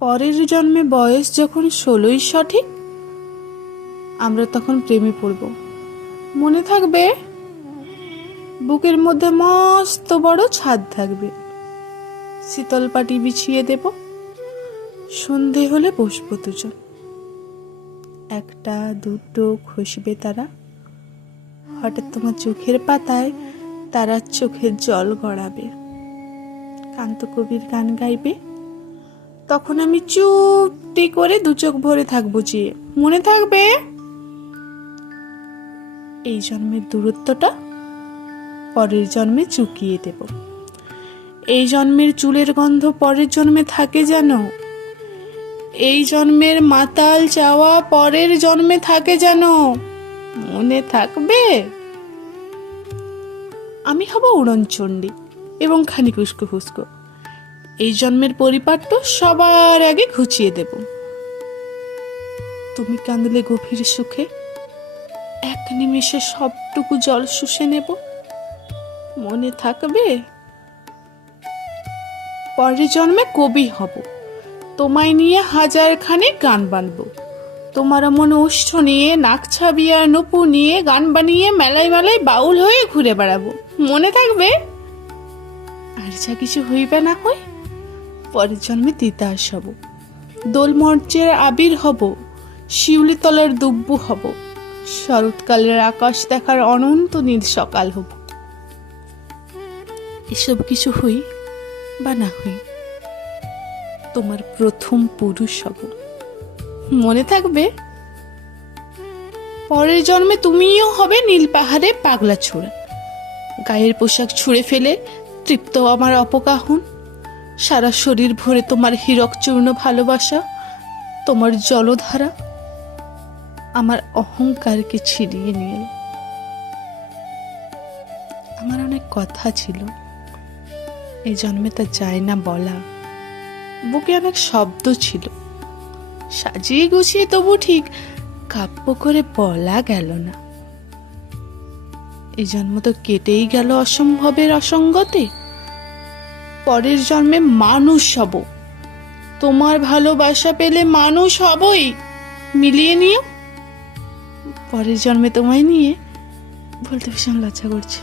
পরের জন্মে বয়স যখন 16ই সঠিক, আমরা তখন প্রেমে পড়ব। মনে থাকবে? বুকের মধ্যে মস্ত বড় ছাদ থাকবে, শীতল পাটি বিছিয়ে দেব, সন্ধে হলে বসবো দুজন। একটা দুটো খসবে তারা, হঠাৎ তোমার চোখের পাতায় তারার চোখের জল গড়াবে, কান্ত কবির গান গাইবে, তখন আমি চুপটি করে দু চোখ ভরে থাকবো চেয়ে। মনে থাকবে? এই জন্মের দূরত্বটা পরের জন্মে চুকিয়ে দেব। এই জন্মের চুলের গন্ধ পরের জন্মে থাকে যেন, এই জন্মের মাতাল চাওয়া পরের জন্মে থাকে যেন। মনে থাকবে? আমি হব উড়নচণ্ডী এবং খানিক উস্কো ফুস্কো। এই জন্মের পরিপাট্য সবার আগে ঘুচিয়ে দেব। তুমি কাঁদলে গভীর সুখে এক নিমেষে সবটুকু জল শুষে নেব। মনে থাকবে? পরের জন্মে কবি হব, তোমায় নিয়ে 1000 খানিক গান বানবো। তোমার মন ওষ্ঠ নিয়ে, নাক ছাবিয়া নুপু নিয়ে গান বানিয়ে মেলায় মেলায় বাউল হয়ে ঘুরে বেড়াবো। মনে থাকবে? আর যা কিছু হইবে না হয়, পরের জন্মে তিতাস হব, দোলমর্চের আবির হব, শিউলি তলার দুব্বু হব, শরৎকালের আকাশ দেখার অনন্ত নীল সকাল হব। এসব কিছু হই বা না হই, তোমার প্রথম পুরুষ হব। মনে থাকবে? পরের জন্মে তুমিও হবে নীল পাহাড়ে পাগলা ছোড়া, গায়ের পোশাক ছুঁড়ে ফেলে তৃপ্ত আমার অপকাহন, সারা শরীর ভরে তোমার হীরক চূর্ণ ভালোবাসা, তোমার জলধারা আমার অহংকারকে ছিনিয়ে নিয়ে। আমার অনেক কথা ছিল, এই জন্মে তা যায় না বলা। বুকে অনেক শব্দ ছিল, সাজিয়ে গুছিয়ে তবু ঠিক কাব্য করে বলা গেল না। এই জন্ম তো কেটেই গেল অসম্ভবের অসঙ্গতে। পরের জন্মে মানুষ হব, তোমার ভালোবাসা পেলে মানুষ হবই, মিলিয়ে নিও। পরের জন্মে তোমায় নিয়ে বলতে ভীষণ লজ্জা করছে,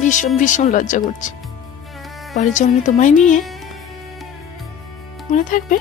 ভীষণ ভীষণ লজ্জা করছে। পরের জন্মে তোমায় নিয়ে, মনে থাকবে?